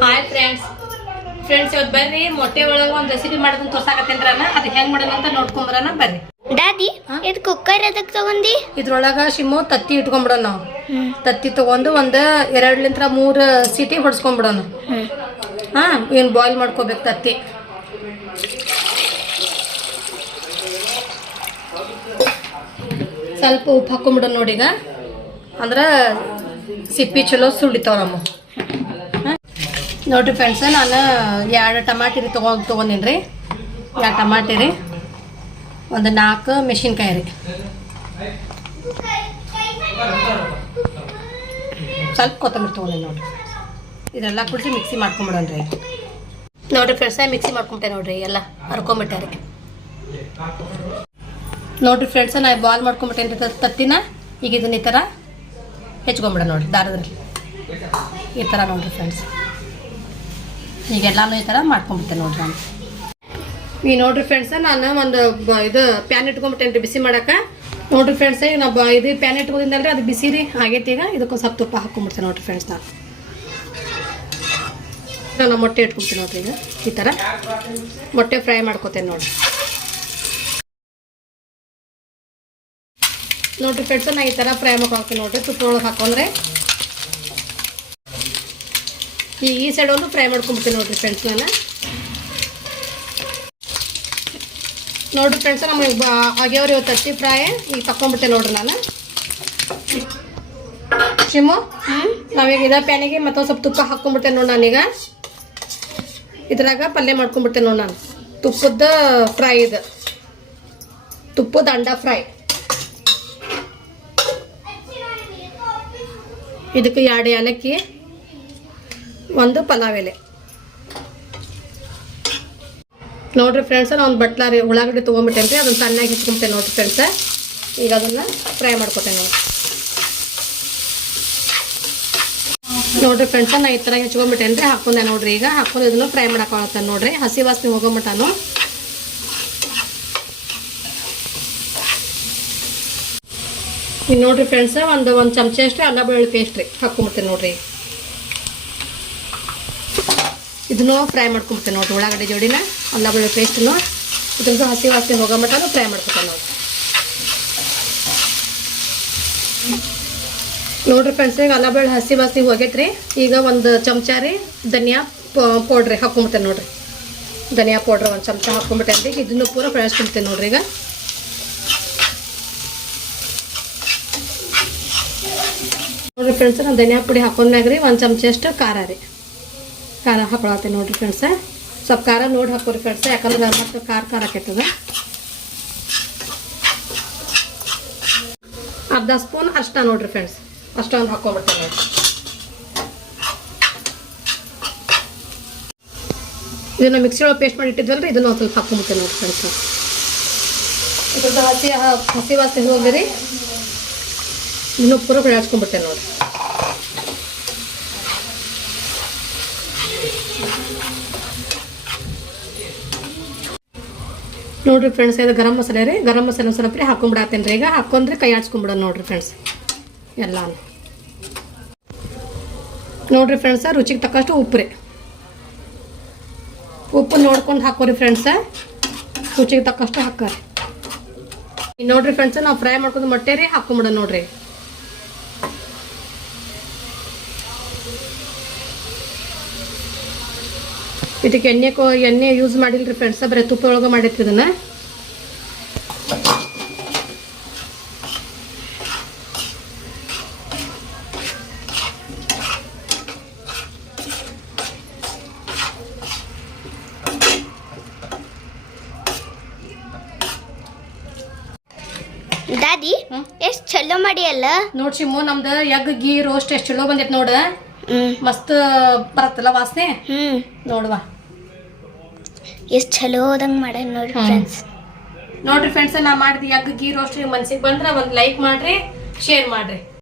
Hi friends friends ಇವತ್ತು ಬರ್ರಿ ಮೊಟ್ಟೆ ಒಳಗೆ ಒಂದು ರೆಸಿಪಿ ಮಾಡೋದನ್ನ ತೋರ್ಸಾಕತ್ತೇನ್ರನ? ಅದು ಹೆಂಗೆ ಮಾಡೋಣ ಅಂತ ನೋಡ್ಕೊಂಬರೋಣ. ಬರ್ರಿ ದಾದಿ ಇದು ಕುಕ್ಕರ್ ಅದಕ್ಕೆ ತಗೊಂಡಿ ಇದ್ರೊಳಗ ಶಿಮು ತತ್ತಿ ಇಟ್ಕೊಂಬಿಡೋಣ ನಾವು. ತತ್ತಿ ತಗೊಂಡು ಒಂದು ಎರಡ್ಲಿಂತ್ರ ಮೂರು ಸಿಟಿ ಹೊಡ್ಸ್ಕೊಂಬಿಡೋಣ. ಹಾಂ ಹಾ ಏನು ಬಾಯ್ಲ್ ಮಾಡ್ಕೋಬೇಕು ತತ್ತಿ. ಸ್ವಲ್ಪ ಉಪ್ಪು ಹಾಕೊಂಬಿಡೋಣ ನೋಡಿ ಈಗ. ಅಂದ್ರೆ ಸಿಪ್ಪಿ ಚಲೋ ಸುಳಿತಾವ ನಮ್ಮ? ನೋಡ್ರಿ ಫ್ರೆಂಡ್ಸ ನಾನು ಎರಡು ಟಮಾಟಿ ತೊಗೊಂಡು ತೊಗೊಂಡಿನಿ ರೀ. ಎರಡು ಟಮಾಟಿ ರೀ. ಒಂದು ನಾಲ್ಕು ಮೆಣಸಿನ್ಕಾಯಿ ರೀ. ಸ್ವಲ್ಪ ಕೊತ್ತಂಬರಿ ತೊಗೊಂಡಿನಿ ನೋಡಿರಿ. ಇದೆಲ್ಲ ಕುಡಿಸಿ ಮಿಕ್ಸಿ ಮಾಡ್ಕೊಂಬಿಡೋಣ ರೀ. ನೋಡಿರಿ ಫ್ರೆಂಡ್ಸ ಮಿಕ್ಸಿ ಮಾಡ್ಕೊಂಬಿಟ್ಟೆ ನೋಡಿರಿ, ಎಲ್ಲ ಹರ್ಕೊಂಬಿಟ್ಟೆ ರೀ. ನೋಡಿರಿ ಫ್ರೆಂಡ್ಸ ನಾ ಬಾಲ್ ಮಾಡ್ಕೊಂಬಿಟ್ಟೇನಿ ತತ್ತಿನ. ಈಗ ಇದನ್ನ ಈ ಥರ ಹೆಚ್ಕೊಂಬಿಡ ನೋಡ್ರಿ, ದಾರದ್ರಲ್ಲಿ. ಈ ಥರ ನೋಡಿರಿ ಫ್ರೆಂಡ್ಸ್ ಈಗ ಎಲ್ಲಾನು ಈ ಥರ ಮಾಡ್ಕೊಂಡ್ಬಿಡ್ತೇನೆ ನೋಡ್ರಿ ನಾನು ಈಗ ನೋಡ್ರಿ ಫ್ರೆಂಡ್ಸ ನಾನು ಒಂದು ಇದು ಪ್ಯಾನ್ ಇಟ್ಕೊಂಬಿಟ್ಟೇನಿ ರೀ ಬಿಸಿ ಮಾಡಕ್ಕೆ ನೋಡ್ರಿ ಫ್ರೆಂಡ್ಸ್ ಈಗ ನಾವು ಇದು ಪ್ಯಾನ್ ಇಟ್ಕೊಂಡಿದ್ದಲ್ರಿ ಅದು ಬಿಸಿ ರೀ, ಆಗೈತಿ ಈಗ. ಇದಕ್ಕೊಂದು ಸ್ವಲ್ಪ ತುಪ್ಪ ಹಾಕೊಂಬಿಡ್ತೇನೆ ನೋಡ್ರಿ ಫ್ರೆಂಡ್ಸ್ ನಾನು ನಾನು ಮೊಟ್ಟೆ ಇಟ್ಕೊಂತೀನಿ ನೋಡ್ರಿ ಈಗ, ಈ ಥರ. ಮೊಟ್ಟೆ ಫ್ರೈ ಮಾಡ್ಕೊತೇನೆ ನೋಡ್ರಿ. ನೋಡ್ರಿ ಫ್ರೆಂಡ್ಸ್ ನಾ ಈ ಥರ ಫ್ರೈ ಮಾಡ್ಕೊಳ್ತೀನಿ ನೋಡ್ರಿ, ತುಪ್ಪ ಒಳಗೆ ಹಾಕೊಂಡ್ರೆ. ಈ ಈ ಸೈಡ್ ಒಂದು ಫ್ರೈ ಮಾಡ್ಕೊಂಬಿಡ್ತೀನಿ ನೋಡ್ರಿ ಫ್ರೆಂಡ್ಸ್ ನಾನು. ನೋಡ್ರಿ ಫ್ರೆಂಡ್ಸ್ ನಮಗೆ ಆಗ್ಯಾವ್ರಿ ಇವತ್ತು ತಟ್ಟಿ ಫ್ರೈ ಈಗ ತಕೊಂಡ್ಬಿಟ್ಟೆ ನೋಡ್ರಿ ನಾನು. ಶಿಮು, ನಾವೀಗ ಇದ ಪ್ಯಾನಿಗೆ ಮತ್ತೊಂದು ಸ್ವಲ್ಪ ತುಪ್ಪ ಹಾಕೊಂಡ್ಬಿಟ್ಟೆ ನೋಡಿ ನಾನೀಗ. ಇದ್ರಾಗ ಪಲ್ಯ ಮಾಡ್ಕೊಂಡ್ಬಿಟ್ಟೆ ನೋಡಿ ನಾನು. ತುಪ್ಪದ ಫ್ರೈ ಇದು. ತುಪ್ಪದ ಅಂಡ ಫ್ರೈ ಇದಕ್ಕೆ ಎರಡು ಏಲಕ್ಕಿ ಒಂದು ಪಲಾವ್ ಎಲೆ ನೋಡ್ರಿ ಫ್ರೆಂಡ್ಸ್ ನಾನು ಒಂದು ಬಟ್ಲಾರಿ ಉಳ್ಳಾಗಡ್ಡಿ ತೊಗೊಂಬಿಟ್ಟೇನೆ ಅದನ್ನ ಅದನ್ನು ಸಣ್ಣಾಗಿ ಇಟ್ಕೊಂಬಿಟ್ಟೆ ನೋಡ್ರಿ ಫ್ರೆಂಡ್ಸ ಈಗ ಅದನ್ನ ಫ್ರೈ ಮಾಡ್ಕೊತೇನೆ ನೋಡಿ ನೋಡ್ರಿ ಫ್ರೆಂಡ್ಸ್ ನಾ ಈ ಥರ ಹೆಚ್ಕೊಂಬಿಟ್ಟೇನ್ರಿ, ಹಾಕೊಂಡೆ ನೋಡ್ರಿ ಈಗ, ಹಾಕೊಂಡು ಇದನ್ನು ಫ್ರೈ ಮಾಡಕ್ಕೆ ನೋಡ್ರಿ. ಹಸಿ ವಾಸನೆ ಹೋಗೋಮಟನು ಈಗ ನೋಡ್ರಿ ಫ್ರೆಂಡ್ಸ್ ಒಂದು ಒಂದು ಚಮಚ ಅಷ್ಟೇ ಅಲ್ಲ ಬೆಳ್ಳುಳ್ಳಿ ಪೇಸ್ಟ್ ರೀ ನೋಡ್ರಿ. ಇದನ್ನು ಫ್ರೈ ಮಾಡ್ಕೊಂಬಿಡ್ತೇವೆ ನೋಡಿ ಉಳ್ಳಾಗಡ್ಡೆ ಜೋಡಿನ ಅಲ್ಲ ಬೆಳ್ಳುಳ್ಳಿ ಪೇಸ್ಟನ್ನು ಇದನ್ನು ಹಸಿ ವಾಸನೆ ಹೋಗೋ ಮಟ್ಟ ಫ್ರೈ ಮಾಡ್ಕೊತೇನೆ ನಾವು ನೋಡ್ರಿ ಫ್ರೆಂಡ್ಸ್ ಈಗ ಅಲ್ಲ ಹಸಿ ವಾಸನೆ ಹೋಗೈತ್ರಿ. ಈಗ ಒಂದು ಚಮಚ ರೀ ಧನಿಯಾ ಪೌಡ್ರಿ ಹಾಕೊಂಬಿಡ್ತೇನೆ ನೋಡ್ರಿ. ಧನಿಯಾ ಪೌಡ್ರ್ ಒಂದು ಚಮಚ ಹಾಕೊಂಬಿಟ್ಟೆ ರೀ. ಇದನ್ನು ಪೂರ ಫ್ರೈಸ್ಕೊಂಬಿಡ್ತೇನೆ ನೋಡ್ರಿ ಈಗ. ನೋಡ್ರಿ ಫ್ರೆಂಡ್ಸ್ ನಾನು ಧನಿಯಾ ಪುಡಿ ಹಾಕೊಂಡ್ಮ್ಯಾಗ ರೀ ಒಂದು ಚಮಚ ಅಷ್ಟು ಖಾರ ರೀ. ಖಾರ ಹಾಕೊಳತ್ತೆ ನೋಡ್ರಿ ಫ್ರೆಂಡ್ಸ ಸ್ವಲ್ಪ ಖಾರ ನೋಡಿ ಹಾಕೋರಿ ಫ್ರೆಂಡ್ಸ್ ಯಾಕಂದ್ರೆ ಮತ್ತೆ ಖಾರ ಖಾರ ಆಕೈತದ. ಅರ್ಧ ಸ್ಪೂನ್ ಅಷ್ಟ ನೋಡ್ರಿ ಫ್ರೆಂಡ್ಸ್ ಅಷ್ಟೊಂದು ಹಾಕೊಂಡ್ಬಿಡ್ತೇನೆ ಇದನ್ನ ಮಿಕ್ಸಿ ಒಳಗೆ ಪೇಸ್ಟ್ ಮಾಡಿ ಇಟ್ಟಿದ್ವಲ್ರಿ, ಇದನ್ನ ಒಂದು ಸ್ವಲ್ಪ ಹಾಕೊಂಡ್ಬಿಡ್ತೇನೆ ನೋಡ್ರಿ ಫ್ರೆಂಡ್ಸ್ ಇದ್ರದ್ದು ಹಸಿ ಹಸಿ ವಾಸನೆ ಹೋಗಿರಿ ಇನ್ನು ಪೂರ ಬೆಳಸ್ಕೊಂಡ್ಬಿಟ್ಟೆ ನೋಡಿ ನೋಡ್ರಿ. ಫ್ರೆಂಡ್ಸ್ ಇದು ಗರಂ ಮಸಾಲೆ ರೀ. ಗರಂ ಮಸಾಲೆ ಸ್ವಲ್ಪ ರೀ ಹಾಕೊಂಡ್ಬಿಡತ್ತೇನೆ ರೀ ಈಗ. ಹಾಕೊಂಡ್ರೆ ಕೈ ಆಡ್ಸ್ಕೊಂಡ್ಬಿಡೋಣ ನೋಡ್ರಿ ಫ್ರೆಂಡ್ಸ್ ಎಲ್ಲ ನೋಡ್ರಿ ಫ್ರೆಂಡ್ಸ ರುಚಿಗೆ ತಕ್ಕಷ್ಟು ಉಪ್ಪು ರೀ. ಉಪ್ಪು ನೋಡ್ಕೊಂಡು ಹಾಕೋರಿ ಫ್ರೆಂಡ್ಸ ರುಚಿಗೆ ತಕ್ಕಷ್ಟು ಹಾಕೋರಿ ನೋಡ್ರಿ ಫ್ರೆಂಡ್ಸ್ ನಾವು ಫ್ರೈ ಮಾಡ್ಕೊಂಡು ಮೊಟ್ಟೆ ರೀ ಹಾಕೊಂಬಿಡೋಣ ನೋಡ್ರಿ. ಇದಕ್ಕೆ ಎಣ್ಣೆ ಕೋ ಎಣ್ಣೆ ಯೂಸ್ ಮಾಡಿಲ್ರಿ ಫ್ರೆಂಡ್ಸ್ ಬರೀ ತುಪ್ಪ ಒಳಗೆ ಮಾಡೈತಿ ಇದನ್ನ. ದಾದಿ ಎಷ್ಟು ಚಲೋ ಮಾಡಿ ಅಲ್ಲ ನೋಡ್ ಶಿಮು ನಮ್ದು ಎಗ್ ಗೀ ರೋಸ್ಟ್ ಎಷ್ಟು ಚಲೋ ಬಂದೈತಿ ನೋಡ. ಮಸ್ತ್ ಬರತ್ತಲ್ಲ ವಾಸನೆ? ಹ್ಮ್. ನೋಡುವ. ಎಷ್ಟ್ ಚಲೋ ಅದಂಗ್ ಮಾಡ ನೋಡ್ರಿ ಫ್ರೆಂಡ್ಸ್ ನೋಡ್ರಿ ಫ್ರೆಂಡ್ಸ್ ನಾ ಮಾಡಿದ ಯಾಕೆ ಗೀ ರೋಸ್ಟ್ ಮನ್ಸಿಗೆ ಬಂದ್ರೆ ಒಂದು ಲೈಕ್ ಮಾಡ್ರಿ ಶೇರ್ ಮಾಡ್ರಿ.